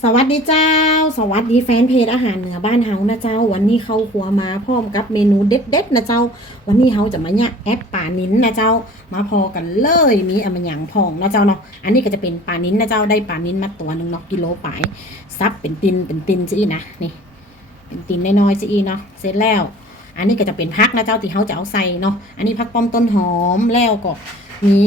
สวัสดีเจ้า สวัสดีแฟนเพจอาหารเหนือบ้านเฮานะเจ้า วันนี้เข้าครัวมาพร้อมกับเมนูเด็ดๆนะเจ้า วันนี้เฮาจะมาเนี่ยแอปป่านิ้นนะเจ้า มาพอกันเลยมีอะมันหยังพองนะเจ้าเนาะอันนี้ก็จะเป็นป่านิ้นนะเจ้าได้ป่านิ้นมาตัวหนึ่งเนาะกิโลปลายซับเป็นตินเป็นตินสิอีนะนี่เป็นตินน้อยๆสิอีเนาะเสร็จแล้ว อันนี้ก็จะเป็นพักนะเจ้าที่เฮาจะเอาใส่เนาะอันนี้พักป้อมต้นหอมแล้วก็มี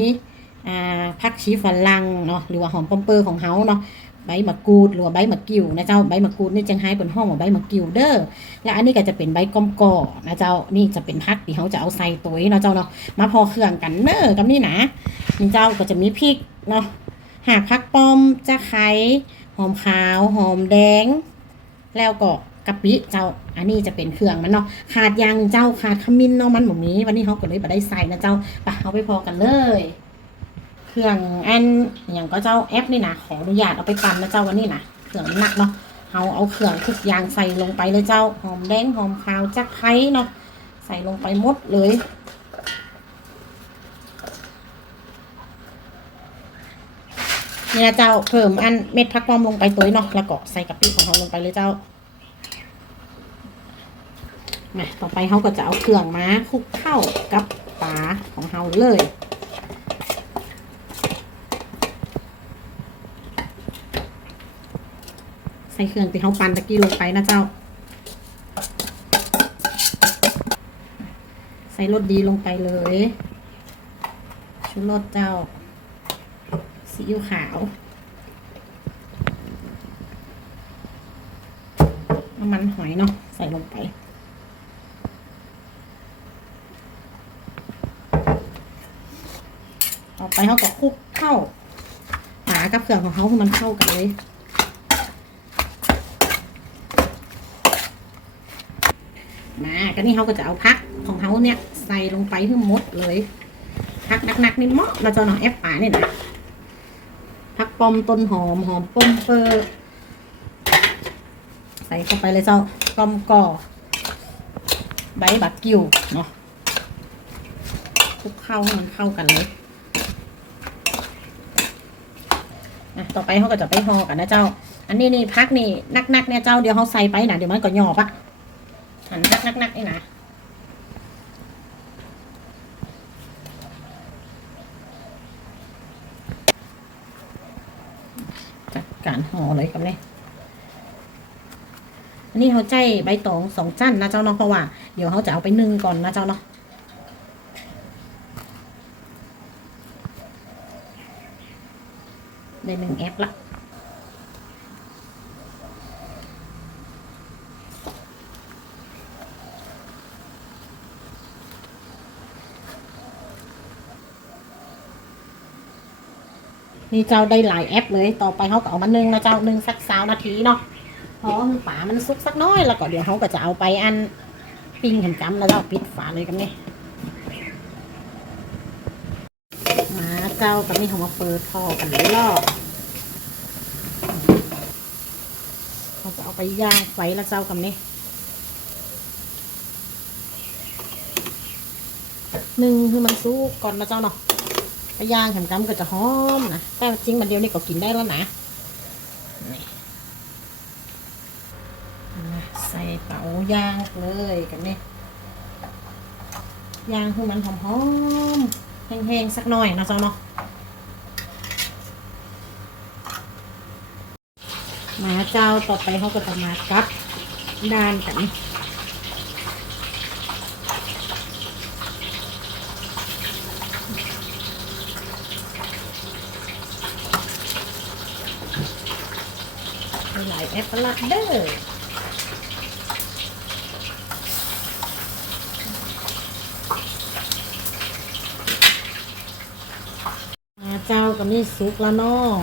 อ่าพักชีฝรั่งเนาะหรือว่าหอมปอมเปอร์ของเฮาเนาะ ใบมะกรูดหรือว่าใบมะกิวนะเจ้าใบมะกรูดนี่จังไห้เป็นห้องว่าใบมะกิ่วเด้อและอันนี้ก็จะเป็นใบก้อมก่อนะเจ้านี่จะเป็นพักที่เขาจะเอาใส่ตัวนะเจ้าเนาะมาพอเครื่องกันเน้อกับนี่นะนี่เจ้าก็จะมีพริกเนาะหากพักป้อมจะไคร้หอมขาวหอมแดง แล้วก็กะปิเจ้าอันนี้จะเป็นเครื่องมันเนาะขาดยางเจ้าขาดขมิ้นเนาะมันแบบนี้วันนี้เขาก็เลยมาได้ใส่นะเจ้าไปเอาไปพอกันเลย เครื่องอันอย่างก็เจ้าแอปนี่นะขออนุญาตเอาไปปั่นนะเจ้าวันนี้นะเครื่องมันหนักเนาะเอาเอาเครื่องทุกอย่างใส่ลงไปเลยเจ้าหอมแดงหอมขาวจักไคร้เนาะใส่ลงไปหมดเลยนี่นะเจ้าเพิ่มอันเม็ดพักปอมลงไปตัวเนาะแล้วก็ใส่กะปิของเราลงไปเลยเจ้ามาต่อไปเขาก็จะเอาเครื่องมาคลุกเข้ากับปลาของเราเลย ใส่เครื่องที่เขาปั่นตะกี้ลงไปนะเจ้า ใส่รสดีลงไปเลยชูรสเจ้าซีอิ๊วขาวน้ำมันหอยเนาะใส่ลงไป ต่อไปเขาก็คลุกเข้าหากับเครื่องของเขาให้มันเข้ากันเลย มาก็นี่เขาก็จะเอาพักของเขาเนี่ยใส่ลงไปทั้งหมดเลยพักหนักๆนี่เหมาะเราจะเนาะแอปป่าเนี่ยนะพักปอมต้นหอมหอมปอมเปอร์ใส่เข้าไปเลยเจ้ากอมก่อใบบักกิ้วเนาะคลุกเข้าให้มันเข้ากันเลยอะต่อไปเขาก็จะไปห่อกันนะเจ้า อันนี้นี่พักนี่นักๆเนี่ยเจ้าเดี๋ยวเขาใส่ไปนะเดี๋ยวมันก็หยอบอะ หันนักนักนักนี่นะจัดการห่อเลยกับเนี่ยอันนี้เขาใจใบตองสองจั่นนะเจ้าเนาะเพราะว่าเดี๋ยวเขาจะเอาไปนึ่งก่อนนะเจ้าเนาะได้หนึ่งแอปละ นี่เจ้าได้หลายแอปเลยต่อไปเขาก็เอามานึ่งนะเจ้านึ่งสักสาวนาทีเนาะพอฝามันสุกสักน้อยแล้วก็เดี๋ยวเขาก็จะเอาไปอันปิ้งแหมจำแล้วเจ้าปิดฝาเลยกันนี่มาเจ้ากับนี่เขามาเปิดพอกันเลยรอบเขาจะเอาไปย่างไฟแล้วเจ้ากับนี่หนึ่งคือมันสุกก่อนนะเจ้าเนาะ ไปย่างแถมๆก็จะหอมนะแต่จริงมันเดียวนี่ก็กินได้แล้วนะใส่เตาย่างเลยกันนี่ย่างให้มันหอมๆแห้งๆสักหน่อยนะเจ้าเนาะมาเจ้าต่อไปเขาก็จะมากับด้านกัน หลายแอปลเด้อมาเจ้ากับนี่ซุกแล้วเนาะ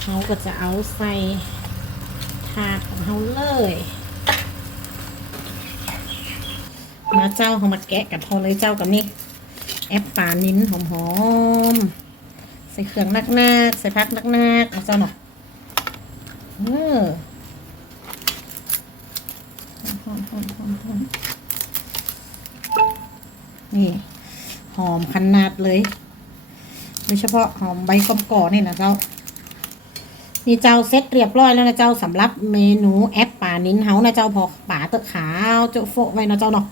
เขาก็จะเอาใส่ถาดของเขาเลยมาเจ้าเขามาแกะกับพอเลยเจ้ากับนี่แอปปลานิ้นหอมๆใส่เครื่องนักๆใส่พักนักๆเอาเจ้าหน่อย ออหอมหอมหอมหอมนี่ หอมขนาดเลยโดยเฉพาะหอมใบกอมก่อนี่นะเจ้านี่เจ้าเซ็ตเรียบร้อยแล้วนะเจ้าสำหรับเมนูแอปป่านิ้นเฮานะเจ้าพอป่าเตะขาวเจ้าโฟะไว้นะเจ้าเนาะ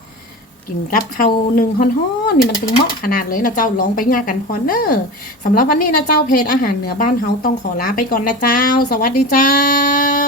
กินกับข้าวหนึ่งฮ้อนๆนี่มันตึงเหมาะขนาดเลยนะเจ้าลองไปย่ากันพอเนอร์สำหรับวันนี้นะเจ้าเพจอาหารเหนือบ้านเฮาต้องขอลาไปก่อนนะเจ้า สวัสดีเจ้า